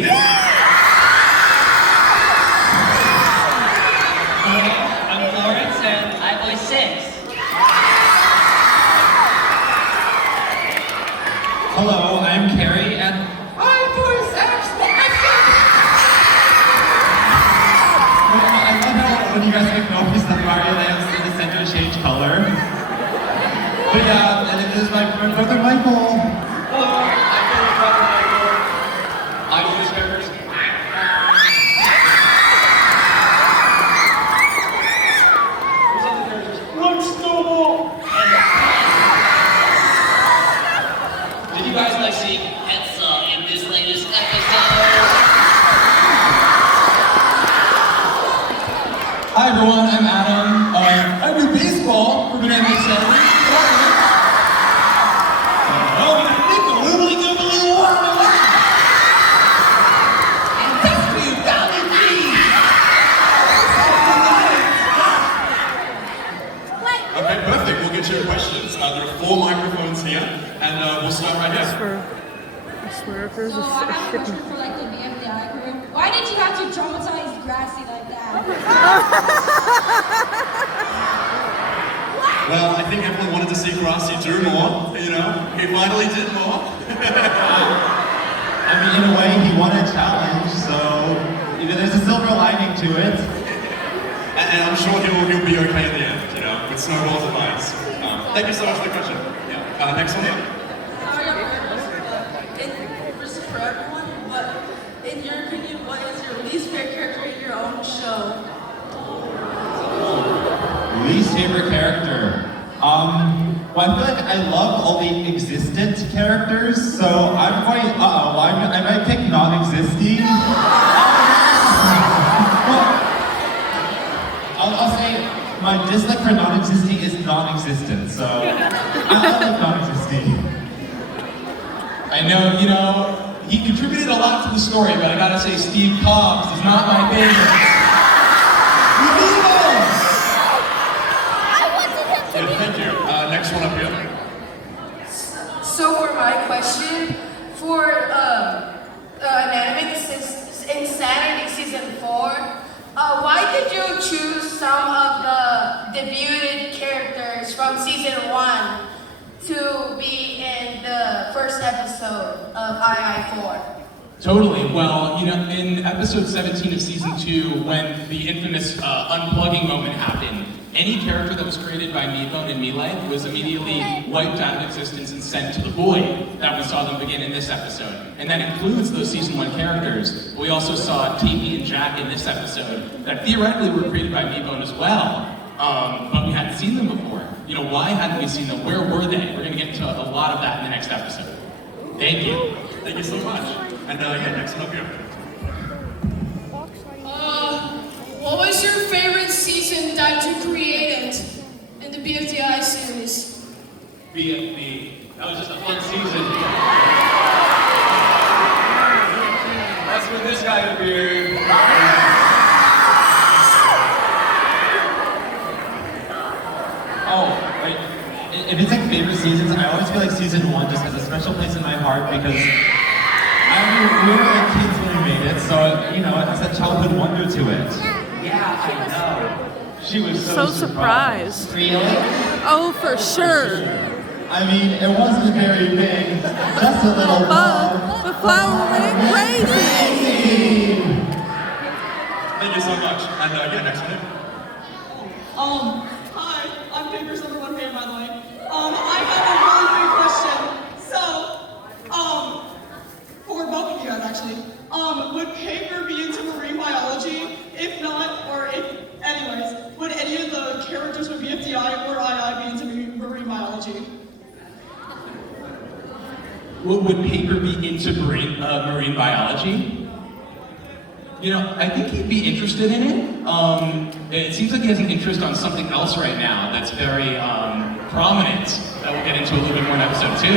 Leafy. I'm Florence and I voice 6. Hello, I'm Carrie and I voice X. I love how when you guys make noise, the Firey lamps in the center change color. But yeah, and this is my brother Michael. Hello, I'm brother Michael. I voice characters. Did you guys like seeing Hetza in this latest episode? Hi everyone, I'm Adam. I do baseball for Banana Center. Oh, we got Nico, wibbly wibbly wobbly. And that's me, Valley B. Okay, perfect. We'll get to your questions. There are 4 microphones here, and we'll start right here. I swear if there's So I have a shipping. question for like the bfdi crew. Why did you have to dramatize Grassy like that? Well, I think everyone wanted to see Grassy do more, you know? He finally did more. I mean, in a way, he won a challenge, so there's a silver lining to it. And I'm sure he'll be okay in the end, you know, with snowballs and mines. Thank you so much for the question. Yeah. Next one, yeah. Sorry, I'm nervous, but this is for everyone, but in your opinion, what is your least favorite character in your own show? Least favorite character. Well, I feel like I love all the existent characters, so I'm quite, I might pick non-existing. Well, I'll say my dislike for non-existing is non-existent, so I like non-existing. I know, he contributed a lot to the story, but I gotta say Steve Cobbs is not my favorite. Yeah, thank you. Next one up here. So for my question, for Anatomy Insanity Season 4, why did you choose some of the debuted characters from Season 1 to be in the first episode of II4? Totally. Well, in episode 17 of season 2, when the infamous unplugging moment happened, any character that was created by Meatbone and Meatlife was immediately wiped out of existence and sent to the void that we saw them begin in this episode. And that includes those season 1 characters. We also saw Teamot and Jack in this episode that theoretically were created by Meatbone as well, but we hadn't seen them before. Why hadn't we seen them? Where were they? We're going to get into a lot of that in the next episode. Thank you. Thank you so much. And yeah, next one up here. What was your favorite season that you created in the BFDI series? BFB. That was just a fun season. That's when this guy appeared. Oh, right. If it's like favorite seasons, I always feel like season 1 just has a special place in my heart because we were like kids when we made it, so it has that childhood wonder to it. Yeah, I know. She was So surprised. Really? Oh, for sure. I mean, it wasn't very big, just a little Bug, the flower went crazy. Thank you so much. And yeah, next one. Hi, I'm Paper's #1 fan, by the way. I have a really big question. So, for both of you guys, actually, would Paper be into marine biology? If not, or if, anyways, would any of the characters from BFDI or II be into marine biology? Would Paper be into marine biology? I think he'd be interested in it. It seems like he has an interest on something else right now that's very prominent that we'll get into a little bit more in episode 2.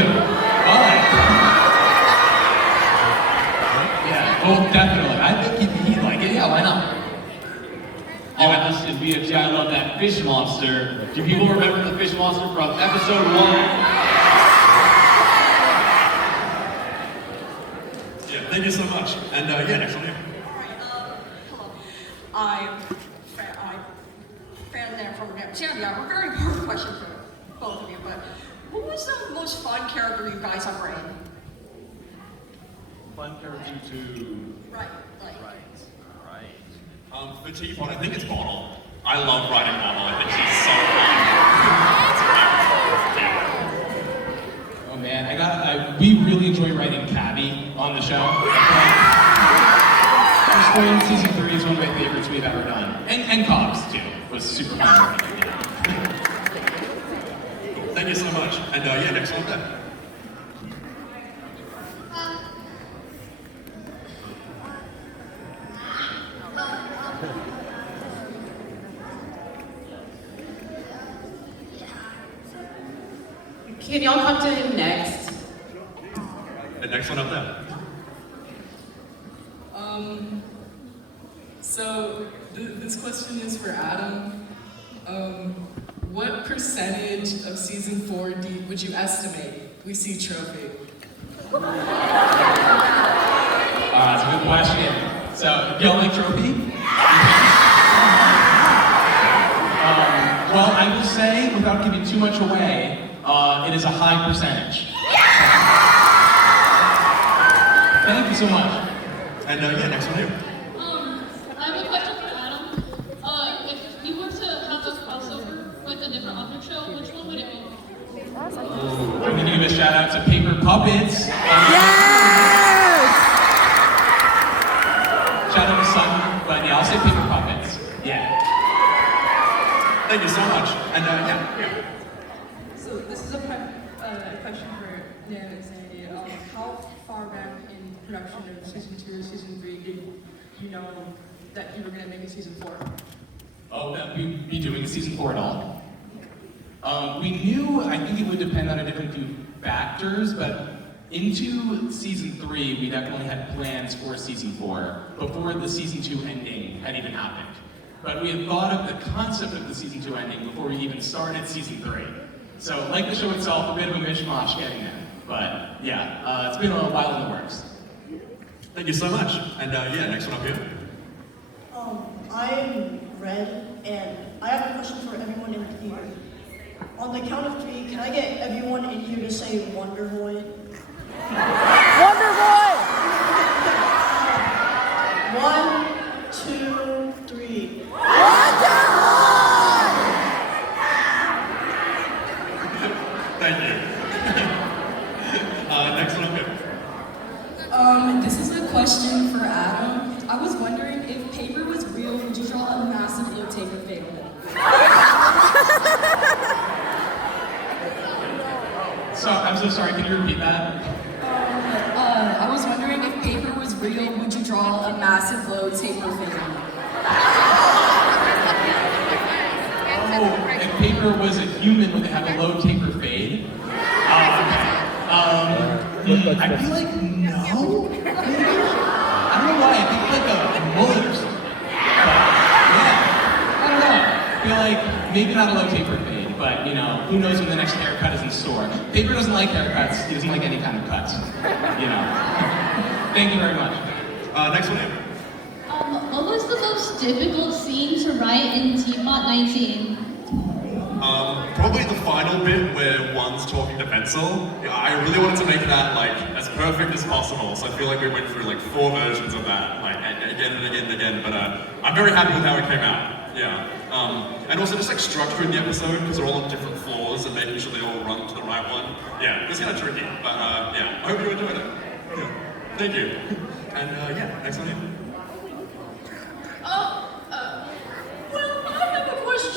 Yeah, well, definitely. I think he'd like it. Yeah, why not? Oh, I listed BFG. I love that fish monster. Do people remember the fish monster from episode 1? thank you so much. And yeah, next one here. Hello. I'm fan there from there. So yeah, a very important question for both of you, but what was the most fun character you guys have written? Fun character to... Right, like... For Teamot, I think it's Bottle. I love writing Bottle. I think she's so fun. Oh man, we really enjoy writing Cabby on the show. First Season 3 is one of my favorites we've ever done. And Cobbs too, was super fun. Thank you so much. And yeah, next one then. Can y'all come to him next? The next one up there. So this question is for Adam. What percentage of season 4 would you estimate we see Trophy? That's a good question. So, y'all like Trophy? Well, I will say, without giving too much away, it is a high percentage. Thank you so much. And yeah, next one here. I have a question for Adam. If you were to have a crossover with a different author show, which one would it be? I'm going to give a shout out to Paper Puppets. Yes! Shout out to Sun, but yeah, I'll say Paper Puppets. Yeah. Thank you so much. And yeah. So this is a question for Dan and Sandy. How far back in production of season 2 or season 3 did you know that you were going to make a season 4? Oh, that we'd be doing season 4 at all? We knew, I think it would depend on a different few factors, but into season 3, we definitely had plans for season 4 before the season 2 ending had even happened. But we had thought of the concept of the season 2 ending before we even started season 3. So, like the show itself, a bit of a mishmash getting there. But yeah, it's been a while in the works. Thank you so much. And yeah, next one up here. I'm Red, and I have a question for everyone in here. On the count of 3, can I get everyone in here to say Wonder Boy? Wonder Boy! 1, 2, 3. Wonder Boy! Thank you. Next one up here. This is a question for Adam. I was wondering if paper was real, would you draw a massive tape of fable? So, I'm so sorry, can you repeat that? I was wondering if paper was real, would you draw a massive low taper fable? Oh, if paper was a human, would they have a low taper fade? I feel like no. I don't know why. I think like a mullet or something. Yeah, I don't know. I feel like maybe not a low taper fade, but you know, who knows when the next haircut is in store. Paper doesn't like haircuts. He doesn't like any kind of cuts. You know. Thank you very much. Next one in. What was the most difficult scene to write in Teamot 19? Probably the final bit where one's talking to Pencil. Yeah, I really wanted to make that like as perfect as possible, so I feel like we went through like 4 versions of that, like again and again and again. But I'm very happy with how it came out. Yeah. And also just like structuring the episode because they're all on different floors and making sure they all run to the right one. Yeah, it's kind of tricky, but yeah. I hope you enjoyed it. Yeah. Thank you. And yeah, next one in. Well, I have a question.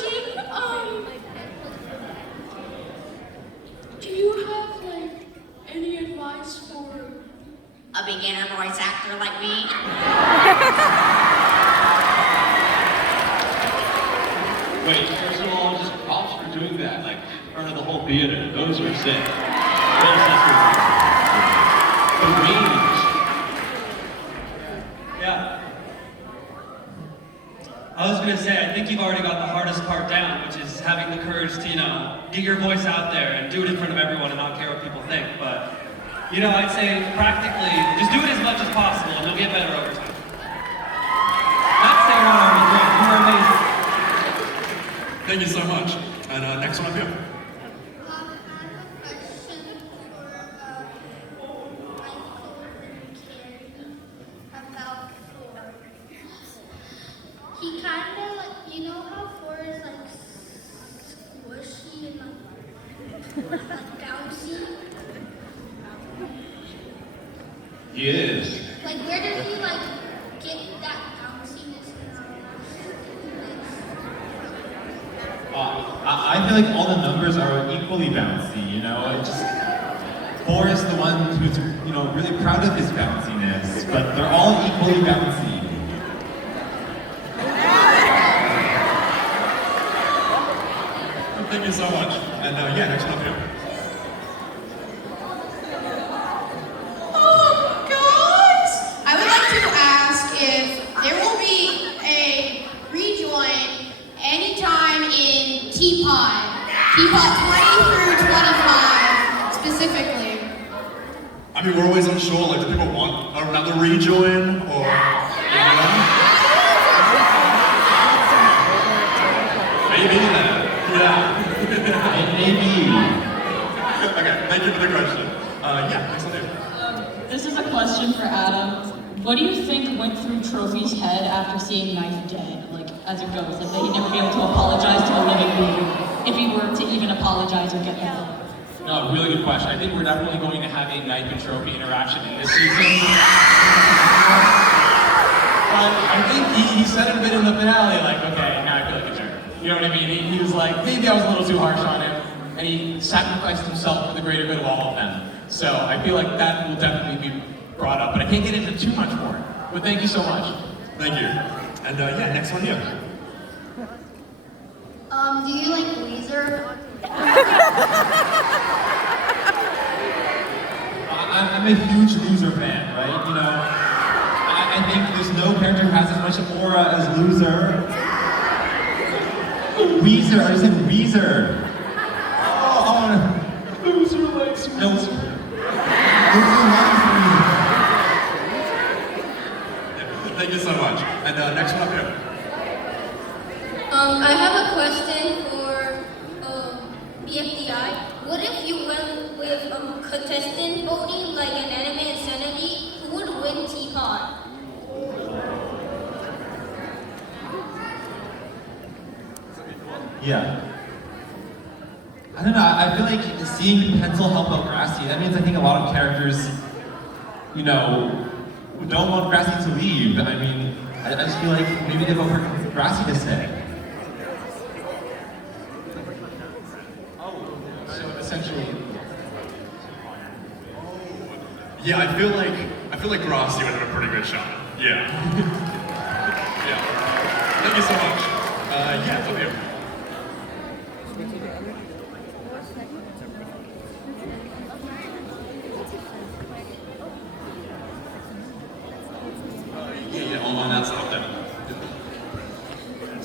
Do you have, like, any advice for A beginner voice actor like me? Wait, first of all, just props for doing that, like, in front of the whole theater. Those are sick. The range. Yeah. I was gonna say, I think you've already got the hardest part down, which is having the courage to, you know, get your voice out there and do it in front of everyone and not care what people think. But You know, I'd say practically, just do it as much as possible and you'll get better over time. Not saying you're not great, you were amazing. Thank you so much. And next one up here. He kind of like, you know how Four is like squishy and like bouncy? He is. Like where does he like get that bounciness I feel like all the numbers are equally bouncy, you know? It just, Four is the one who's, you know, really proud of his bounciness, but they're all equally bouncy. Thank you so much. And yeah, next one up here. Guys, I would like to ask if there will be a rejoin anytime in Teapot 20 through 25 specifically. I mean, we're always unsure, like, do people want another rejoin, or, you know? Maybe then, yeah. Maybe. Okay, thank you for the question. Yeah, next one here. This is a question for Adam. What do you think went through Trophy's head after seeing Knife dead, like, as it goes? Like, that he'd never be able to apologize to a living being, if he were to even apologize or get the help? No, really good question. I think we're definitely going to have a Knife and Trophy interaction in this season. But I think he said it a bit in the finale, like, okay, now I feel like a jerk. You know what I mean? He was like, maybe I was a little too harsh on him, and he sacrificed himself for the greater good of all of them. So I feel like that will definitely be brought up, but I can't get into too much more. But thank you so much. Thank you. And yeah, next one here. Do you like Weezer? I'm a huge Loser fan, right? You know, I think there's no character who has as much aura as Loser. Weezer, I said Weezer. Oh, Loser likes Weezer. No. Loser likes Weezer. Thank you so much. And next one up here. I have a question for bfdi. What if you went with contestant voting, like an anime insanity? Who would win Teapot? Yeah. I don't know, I feel like seeing Pencil help out Grassy, that means I think a lot of characters, you know, don't want Grassy to leave. I mean, I just feel like maybe they vote for Grassy to stay. So essentially, Yeah, I feel like Grassy would have a pretty good shot. Yeah. Yeah. Thank you so much. Yeah, it's up here. Yeah, on that side then.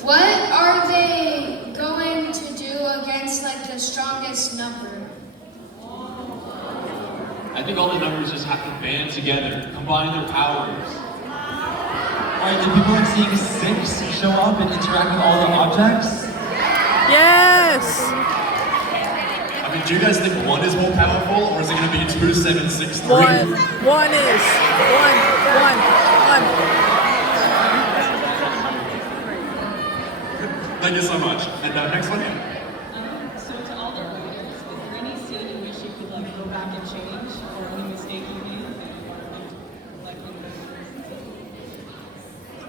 What are they going to do against like the strongest number? I think all the numbers just have to band together, combine their powers. Alright, do people like seeing 6 show up and interact with all the objects? Yes! I mean, do you guys think 1 is more powerful, or is it going to be 2, 7, 6, 3? One is. One. Thank you so much. And next one here. So to all the writers, is there any scene you wish you could like go back and change, or any mistake you made?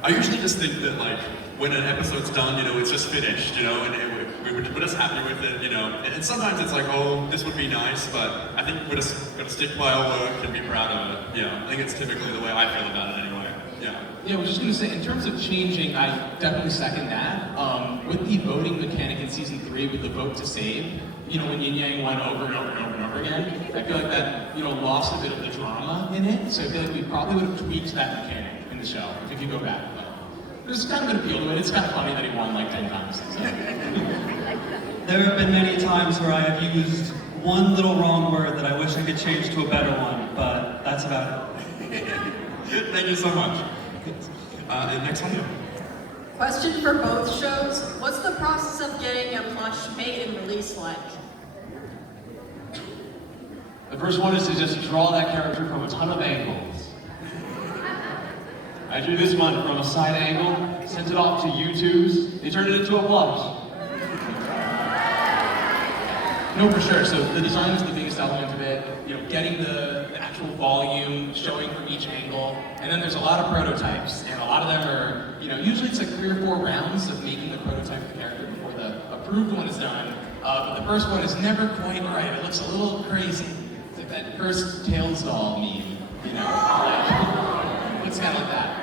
I usually just think that, like, when an episode's done, you know, it's just finished, you know, and we're just happy with it, you know. And sometimes it's like, oh, this would be nice, but I think we're just gonna stick by our work and be proud of it. Yeah, I think it's typically the way I feel about it anyway. Yeah. Yeah, I was just going to say, in terms of changing, I definitely second that. With the voting mechanic in season 3, with the vote to save, you know, when Yin Yang went over and over and over and over again, I feel like that, you know, lost a bit of the drama in it. So I feel like we probably would have tweaked that mechanic in the show if you go back. But there's kind of an appeal to it. It's kind of funny that he won like 10 times. So. There have been many times where I have used one little wrong word that I wish I could change to a better one, but that's about it. Thank you so much. And next one here. Question for both shows. What's the process of getting a plush made and released like? The first one is to just draw that character from a ton of angles. I drew this one from a side angle, sent it off to YouTube's, they turned it into a plush. No, for sure. So the design is the biggest element of it. You know, getting the actual volume, showing from each angle, and then there's a lot of prototypes, and a lot of them are, you know, usually it's like 3 or 4 rounds of making the prototype of the character before the approved one is done. But the first one is never quite right. It looks a little crazy. It's like that first Tails doll meme, you know? Like, it's kind of like that.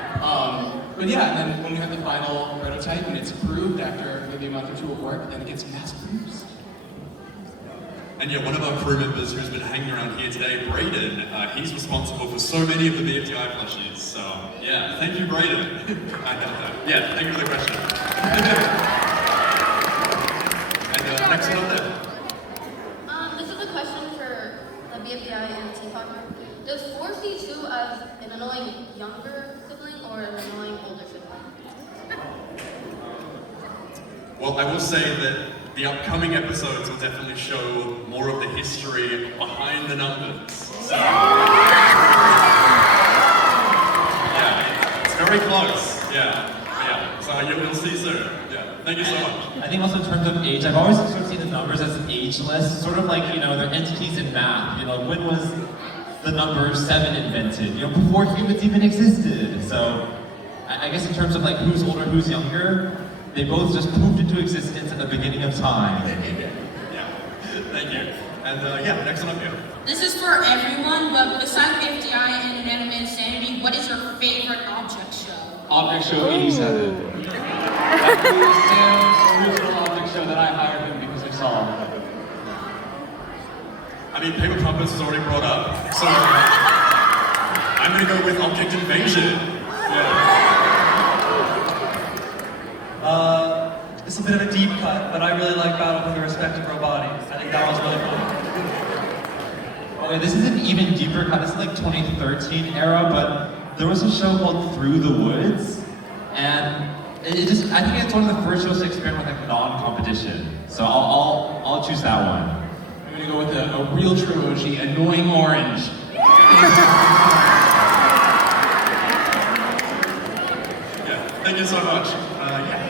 But yeah, and then when we have the final prototype and it's approved after maybe a month or 2 of work, then it gets mass produced. And yeah, one of our crew members who's been hanging around here today, Braden, he's responsible for so many of the BFDI plushies. So yeah, thank you, Braden. I got that. Yeah, thank you for the question. And next one up there. This is a question for the BFDI and Teamot. Does Force see you as an annoying younger sibling or an annoying older sibling? Well, I will say that the upcoming episodes will definitely show more of the history behind the numbers. So, yeah, it's very close. Yeah. So you'll see soon. Yeah. Thank you so much. I think also in terms of age, I've always sort of seen the numbers as ageless, sort of like, you know, they're entities in math. You know, when was the number 7 invented? You know, before humans even existed. So I guess in terms of like who's older, who's younger, they both just poofed into existence at the beginning of time. Yeah, thank you. And yeah, next one up here. This is for everyone, but besides BFDI and Inanimate Insanity, what is your favorite object show? Object Show 87. That was Sam's original object show that I hired him because I saw him. I mean, Paper Puppets was already brought up, so I'm gonna go with Object Invasion. Yeah. It's a bit of a deep cut, but I really like Battle for the Respective Robotics. I think that was really fun. Okay, this is an even deeper cut. This is like 2013 era, but there was a show called Through the Woods, and I think it's one of the first shows to experiment with like non-competition. So I'll choose that one. I'm gonna go with a real true OG, Annoying Orange. Yeah, thank you so much. Yeah.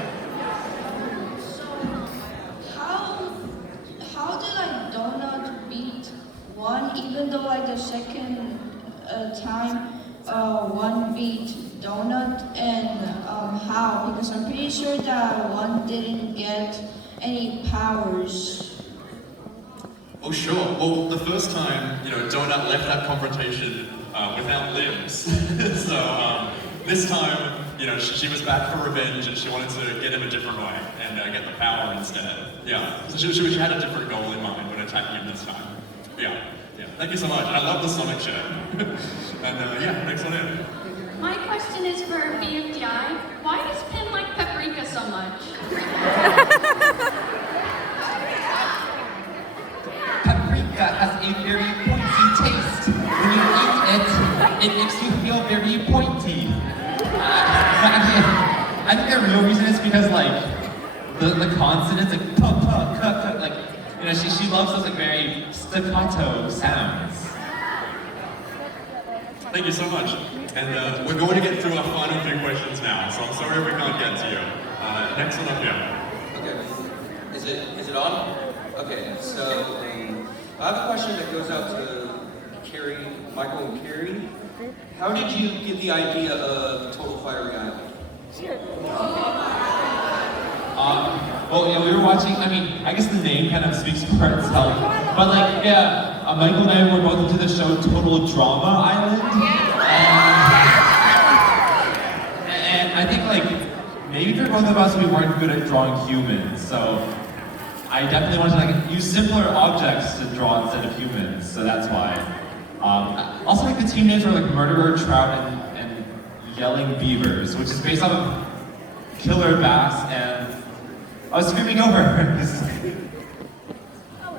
How did like Donut beat one, even though like the second time one beat Donut, and how? Because I'm pretty sure that one didn't get any powers. Oh sure. Well, the first time, you know, Donut left that confrontation without limbs. So this time, you know, she was back for revenge and she wanted to get him a different way and get the power instead. Yeah. So she had a different goal in mind when attacking him this time. Yeah. Thank you so much. I love the Sonic shit. And yeah, next one in. My question is for BFDI. Why does Pin like paprika so much? Paprika has a very pointy taste. When you eat it, it makes you feel very pointy. I think the real reason is because like the consonants like like, you know, she loves those like very staccato sounds. Thank you so much. And we're going to get through our final few questions now, so I'm sorry we can't get to you. Next one up here. Okay. Is it on? Okay, so I have a question that goes out to Michael and Carrie. How did you get the idea of Total Firey Island? Well, yeah, we were watching, I mean, I guess the name kind of speaks for itself. But like, yeah, Michael and I were both into the show Total Drama Island. And I think like, maybe for both of us, we weren't good at drawing humans. So I definitely wanted to like use simpler objects to draw instead of humans. So that's why. Also like the team names were like Murderer Trout and Yelling Beavers, which is based off of Killer Bass and Screaming Over.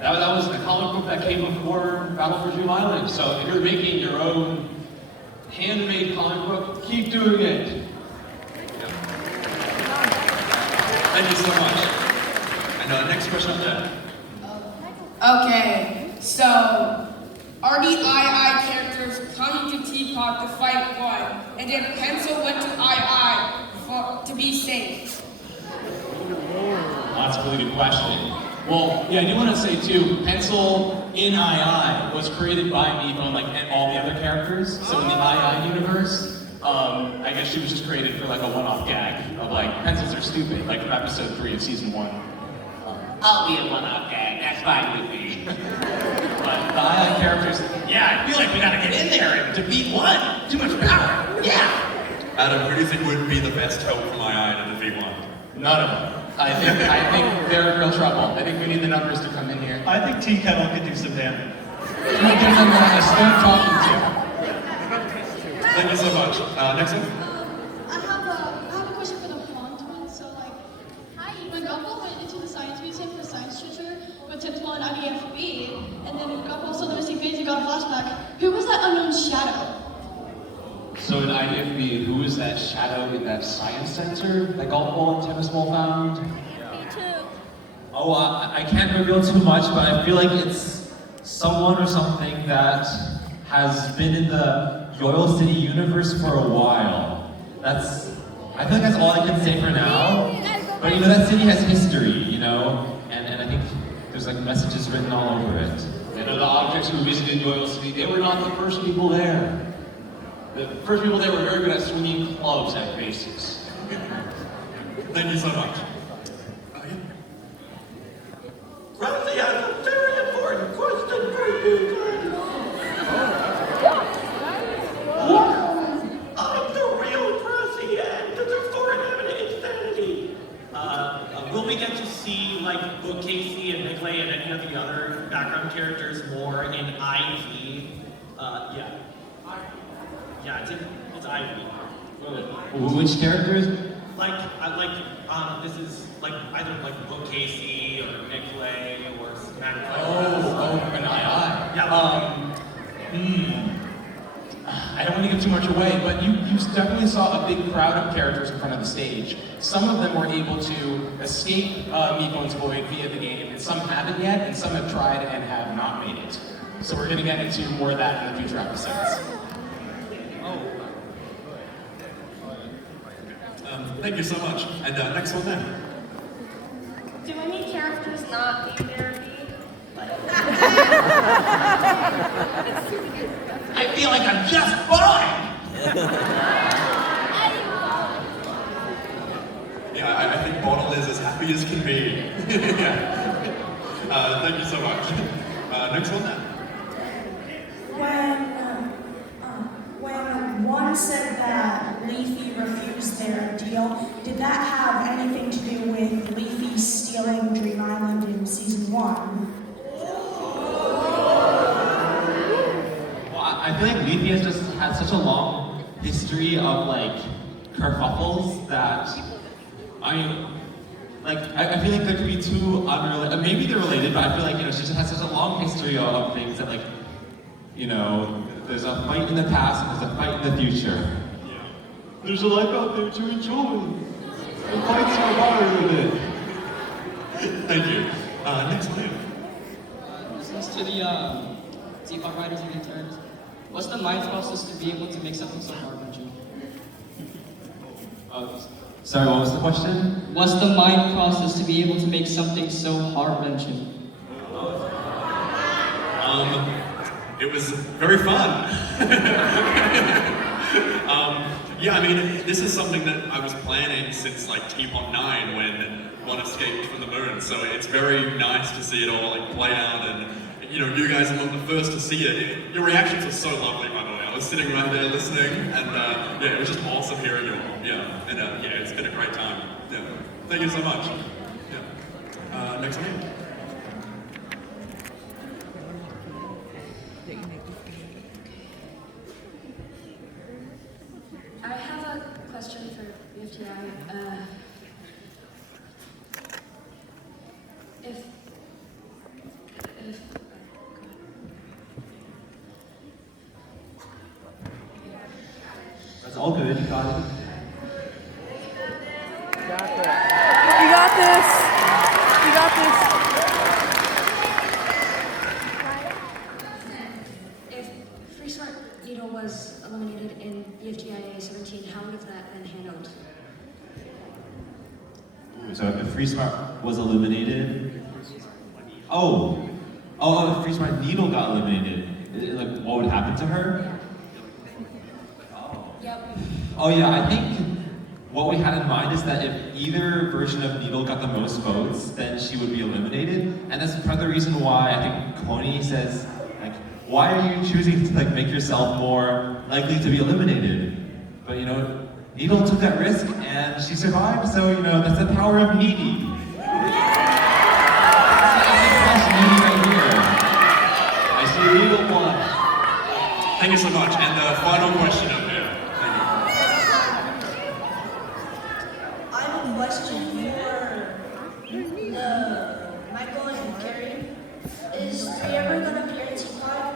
That That was the comic book that came before Battle for Dream Island. So if you're making your own handmade comic book, keep doing it. Thank you so much. And next question up there. Okay, so are the II characters coming to Teapot to fight one, and then Pencil went to II to be safe? That's a really good question. Well, yeah, I do want to say too, Pencil in II was created by Meatbone, like and all the other characters. So in the II universe, I guess she was just created for like a one-off gag of like, pencils are stupid, like from episode 3 of season 1. I'll be a one-off gag, that's fine with me. But the II characters, yeah, I feel like we gotta get in there and defeat one. Too much power. Yeah. Adam, who do you think would be the best help from II to defeat one? None of them. I think they're in real trouble. I think we need the numbers to come in here. I think Tea Kettle could do some damage. We'll give them a start talking to. Thank you so much. Next one. I have a question for the blonde twins. So like, when Gumball went into the science museum for science treasure with Teamot and IDFB, and then Gumball saw the missing face and got a flashback. Who was that unknown shadow? So in IDFB, who is that shadow in that science center that golf ball and tennis ball found? Oh, I can't reveal too much, but I feel like it's someone or something that has been in the Yoyle City universe for a while. I feel like that's all I can say for now. But you know, that city has history, you know? And I think there's like messages written all over it. You know, the objects who visited Yoyle City, they were not the first people there. The first people there were very good at swinging clubs at bases. Thank you so much. Grassy has a very important question for you. I'm the real Grassy, and the foreign evident insanity. Will we get to see like Casey and Nicolay and any of the other background characters more in IV? Yeah. Yeah, it's IV. Which characters? This is like either like Casey or Nicolay or Samantha. An II. Yeah. I don't want to give too much away, but you definitely saw a big crowd of characters in front of the stage. Some of them were able to escape Meatbone's void via the game, and some haven't yet, and some have tried and have not made it. So we're going to get into more of that in the future episodes. Thank you so much. And next one then. Do any characters not need therapy? I feel like I'm just fine! Yeah, I think Bottle is as happy as can be. Yeah. Thank you so much. Next one then. When one said that Leafy refused their deal, did that have anything to do with Leafy stealing Dream Island in season 1? Well, I feel like Leafy has just had such a long history of like kerfuffles that I feel like there could be two unrelated. Maybe they're related, but I feel like she just has such a long history of things that there's a fight in the past and there's a fight in the future. Yeah. There's a life out there to enjoy. The fights are harder than it. Thank you. Next one. This is to the Teapot writers and interns. What's the mind process to be able to make something so hard-wrenching? Sorry, what was the question? What's the mind process to be able to make something so heart-wrenching? It was very fun. Yeah, I mean, this is something that I was planning since like Teamot 9 when one escaped from the moon. So it's very nice to see it all like play out, and you guys are not the first to see it. Your reactions were so lovely, by the way. I was sitting right there listening, and yeah, it was just awesome hearing you all. Yeah, and yeah, it's been a great time. Yeah, thank you so much. Yeah. Next one. I have a question for bfdi. You got this. You got this. If Free Smart Needle was eliminated in bfdi 17, how would have that been handled? So if Free Smart was eliminated, if Free Smart Needle got eliminated, like what would happen to her? Yep. Oh yeah, I think what we had in mind is that if either version of Needle got the most votes, then she would be eliminated. And that's part of the reason why I think Coney says, like, why are you choosing to like make yourself more likely to be eliminated? But you know, Needle took that risk and she survived, so you know, that's the power of Needy. I see Needle won. Thank you so much. And the final question up here. I have a question for Michael and Carrie. Is Three ever gonna appear in Teamot?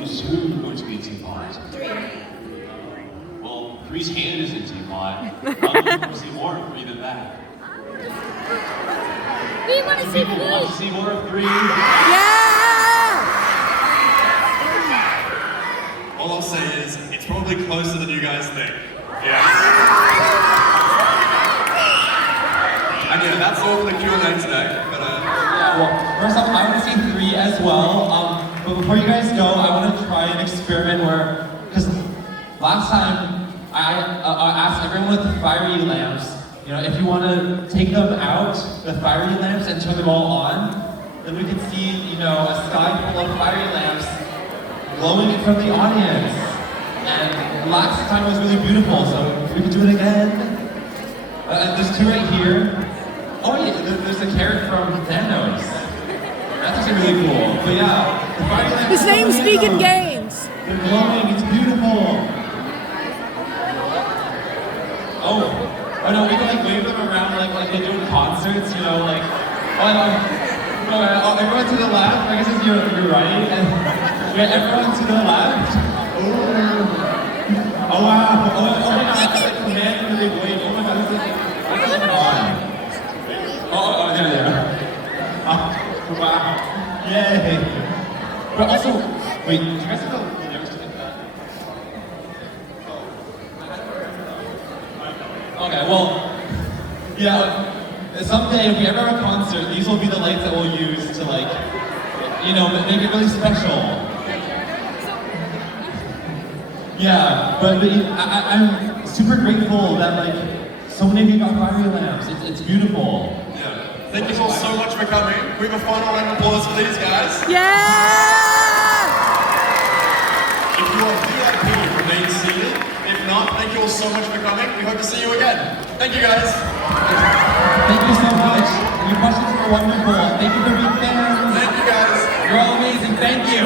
Is who going to be in Teamot? Three. Well, Three's hand is in Teamot. I'm looking to see more of Three than that. We want to see People want to see more of Three. All I'll say is, it's probably closer than you guys think. Yeah. And yeah, that's all for the Q&A today. But Well, first off, I want to see Three as well. But before you guys go, I want to try an experiment where, because last time I asked everyone with the Firey lamps, you know, if you want to take them out, the Firey lamps, and turn them all on, then we can see, you know, a sky full of Firey lamps glowing from the audience. And last time was really beautiful, so we can do it again. And there's two right here. Oh yeah, there's a carrot from Thanos. That's actually really cool. But yeah, the Firey lamps. His name's Vegan Games. They're glowing, it's beautiful. Oh no, we can like wave them around like they do in concerts, you know, like, everyone to the left, I guess it's you're right, and everyone to the left. Oh wow, oh my god, that's like command in a big wave, oh my god, that's like on. Oh, there they are. Oh, wow, yay. But also, wait, did you guys have the lyrics to that? Okay, well, yeah, someday if we ever have a concert, these will be the lights that we'll use to like, you know, make it really special. Yeah, but I'm super grateful that like, so many of you got Firey lamps, it's beautiful. yeah, thank you all so much for coming. We have a final round of applause for these guys. Yeah! If you are VIP, remain seated. If not, thank you all so much for coming. We hope to see you again. Thank you guys. Thank you so much. Your questions were wonderful. Thank you for being fans. Thank you guys. You're all amazing. Thank you.